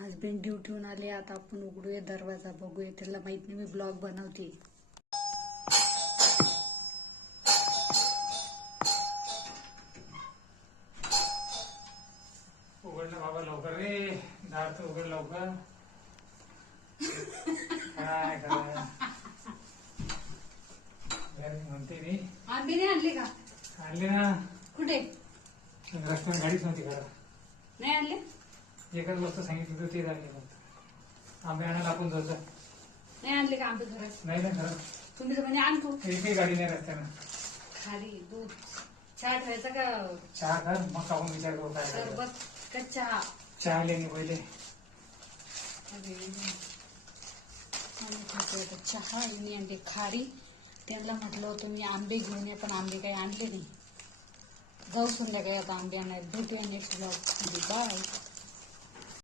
Husband ड्युटीहून आले. आता आपण उघडूया दरवाजा, बघूया. त्याला माहित नाही मी ब्लॉग बनवते. उघड ना बाबा लवकर रे, दार तर उघड लवकर. काय काय म्हणते मी. आंबे नाही आणले का? आणले ना. कुठे? रस्त्याने गाडीच नव्हती घरात. नाही आणले? एकच वस्तू सांगितली होती ते झाली. फक्त आंबे आणायला आपण जायचं. नाही आणले का आंबे घरात? नाही ना खरं. तुम्ही तर म्हणजे आणतो. एकही गाडी नाही रस्त्यानं. खाली दूध चहा ठेवायचा का? चहा कर मग आपण विचार करू काय करायचं. सरबत का चहा? चहा लेणे पहिले. अरे आम्ही खातो आता चहा. आणि अंडे खारी. त्यांना म्हटलं होतं मी आंबे घेऊन ये, पण आंबे काही आणले नाही. जाऊ संध्याकाळी आता आंबे आणायला. भेटूया नेक्स्ट ब्लॉग. बाय.